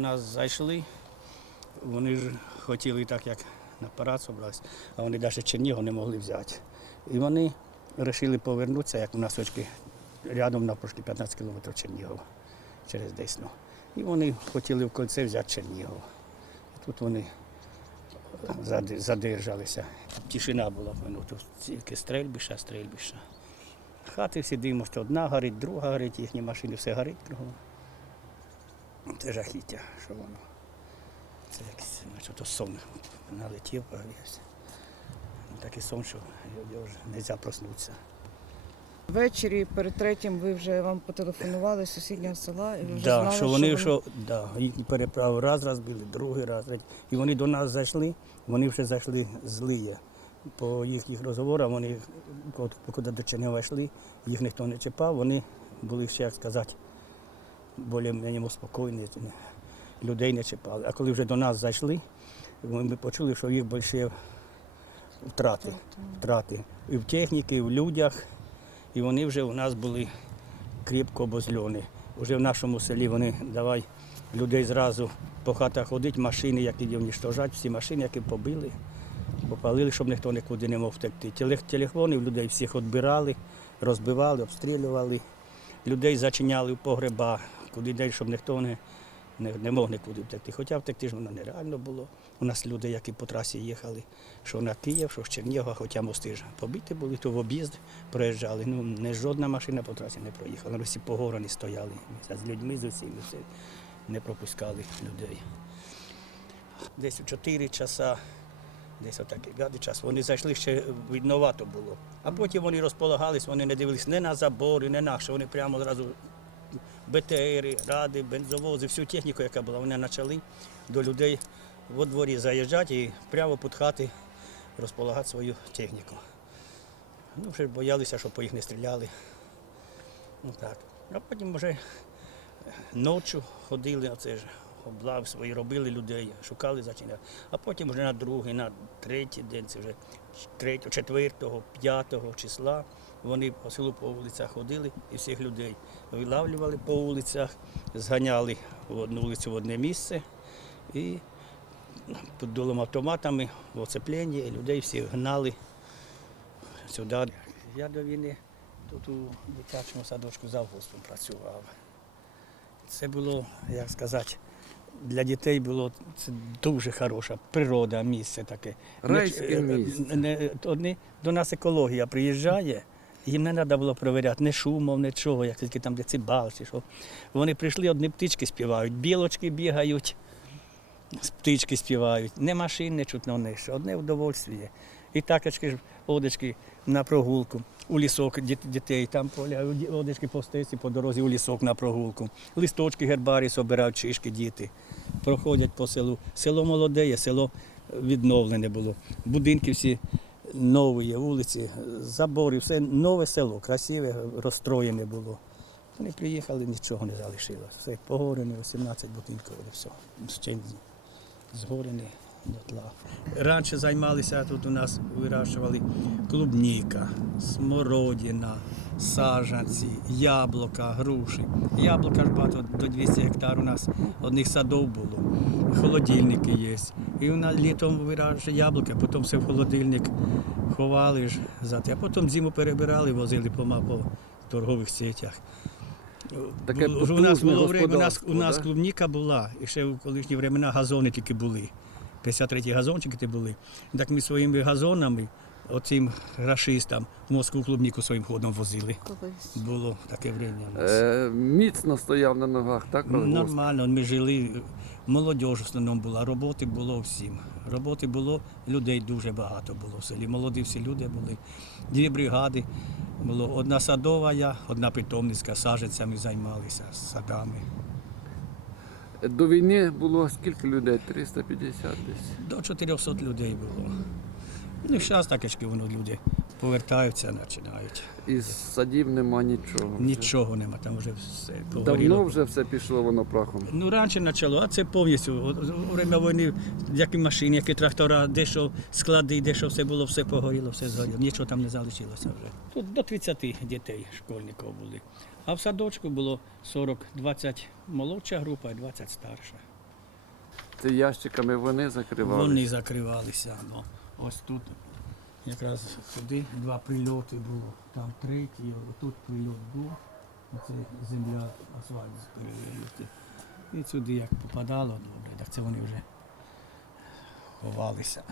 нас зайшли, вони ж хотіли так, як на парад собрались, а вони навіть Чернігов не могли взяти. І вони вирішили повернутися, як у нас очки рядом на прошки 15 кілометрів Чернігова через Десну. І вони хотіли в кольце взяти Чернігов. Тут вони задержалися. Тишина була минуту, тільки стрельбиша, стрельбиша. Хати всі димо, одна горить, друга горить, їхні машини, все горить кругом. Це жахіття, що воно. Це якийсь, наче то сон налетів, повівся. Такий сон, що його вже не можна проснутися. Ввечері перед третім ви вже вам потелефонували з сусіднього села і ви вже Да, знали, що вони, що, да, їхні переправи раз раз били, другий раз. І вони до нас зайшли, вони вже зайшли зліє. По їхніх розговорах вони, от до Чернігова йшли, їх ніхто не чіпав, вони були ще, як сказати, більш-менш спокійні, людей не чіпали. А коли вже до нас зайшли, ми почули, що їх більше втрати. втрати і в техніці, і в людях. І вони вже у нас були кріпко обозльоні. Уже в нашому селі вони давай людей зразу по хатах ходить, машини, які їм всі машини, які побили, попалили, щоб ніхто нікуди не мог втекти. Теле- Телефони в людей всіх відбирали, розбивали, обстрілювали, людей зачиняли в погреба, куди далі, щоб ніхто не, не, не мог нікуди втекти. Хоча втекти ж воно нереально було. У нас люди, які по трасі їхали, що на Київ, що з Чернігова, хоча мости ж побиті були, то в об'їзд проїжджали. Ну, не жодна машина по трасі не проїхала. Всі погорані стояли. З людьми з усіми все не пропускали людей. Десь у 4 часа, десь отакий гади час, вони зайшли ще видновато було. А потім вони розполагались, вони не дивились не на забори, не на що. Вони прямо одразу БТРи, ради, бензовози, всю техніку, яка була, вони почали до людей во дворі заїжджати і прямо під хати розполагати свою техніку. Ну, вже боялися, щоб по їх не стріляли. Ну так. А потім вже ночі ходили, оце ж облав свої робили людей, шукали зачиняли. А потім вже на другий, на третій день, це вже третього, четвертого, п'ятого числа вони по селу по вулицях ходили і всіх людей вилавлювали по вулицях, зганяли в одну вулицю в одне місце і під дулом автоматами в оцеплення і людей всіх гнали сюди. Я до війни тут у дитячому садочку завгоспом працював. Це було, як сказати, для дітей було це дуже хороша природа, місце таке. Райське е, місце. Одні, до нас екологія приїжджає, їм не треба було перевіряти ні шумов, нічого, як тільки там децибал чи що. Вони прийшли, одні птички співають, білочки бігають, птички співають, не машин не чутно, що, одне удовольствие. І такочки ж одочки на прогулку, у лісок дітей, там поля, одочки по стесі, по дорозі у лісок на прогулку. Листочки гербарі собирають шишки діти, проходять по селу. Село молоде, є, село відновлене було. Будинки всі нові, вулиці, забори, все нове село, красиве, розстроєне було. Вони приїхали, нічого не залишилось. Все погорене, 18 будинків, все. З чим дотла. Раніше займалися тут у нас вирощували клубніка, смородина, саджанці, яблука, груші. Яблука ж багато до 200 гектар у нас одних садов було. Холодильники є. І на літом вирощували яблука, потім все в холодильник ховали ж за те, а потім зиму перебирали, возили по, по торгових сетях. Таке у нас було время, у нас, у нас клубніка була, і ще в колишні времена газони тільки були. 53 газончики були. Так ми своїми газонами, оцим грашистам, в Москву клубніку своїм ходом возили. Колись. Було таке время у нас. Е, міцно стояв на ногах, так? Ну? Нормально, ми жили, молодь в основному була, роботи було всім. Роботи було, людей дуже багато було в селі. Молоді всі люди були. Дві бригади. Було одна садова, я, одна питомницька, саженцями займалися, садами. До війни було скільки людей? 350 десь. До 400 людей було. Ну, зараз такечки воно люди повертаються, починають. Із садів нема нічого. Нічого нема, там вже все погоріло. Давно вже все пішло воно прахом. Ну, раніше почало, а це повністю. У время війни, які машини, які трактора, де що склади, де що все було, все погоріло, все згоріло. Нічого там не залишилося вже. Тут до 30 дітей, школьників були. А в садочку було 40, 20 молодша група і 20 старша. Це ящиками вони закривали. Вони закривалися. Ну, ось тут якраз сюди два прильоти було. Там третій, тут прильот був. Оце земля, асфальт перевернути. І сюди як попадало добре, так це вони вже ховалися.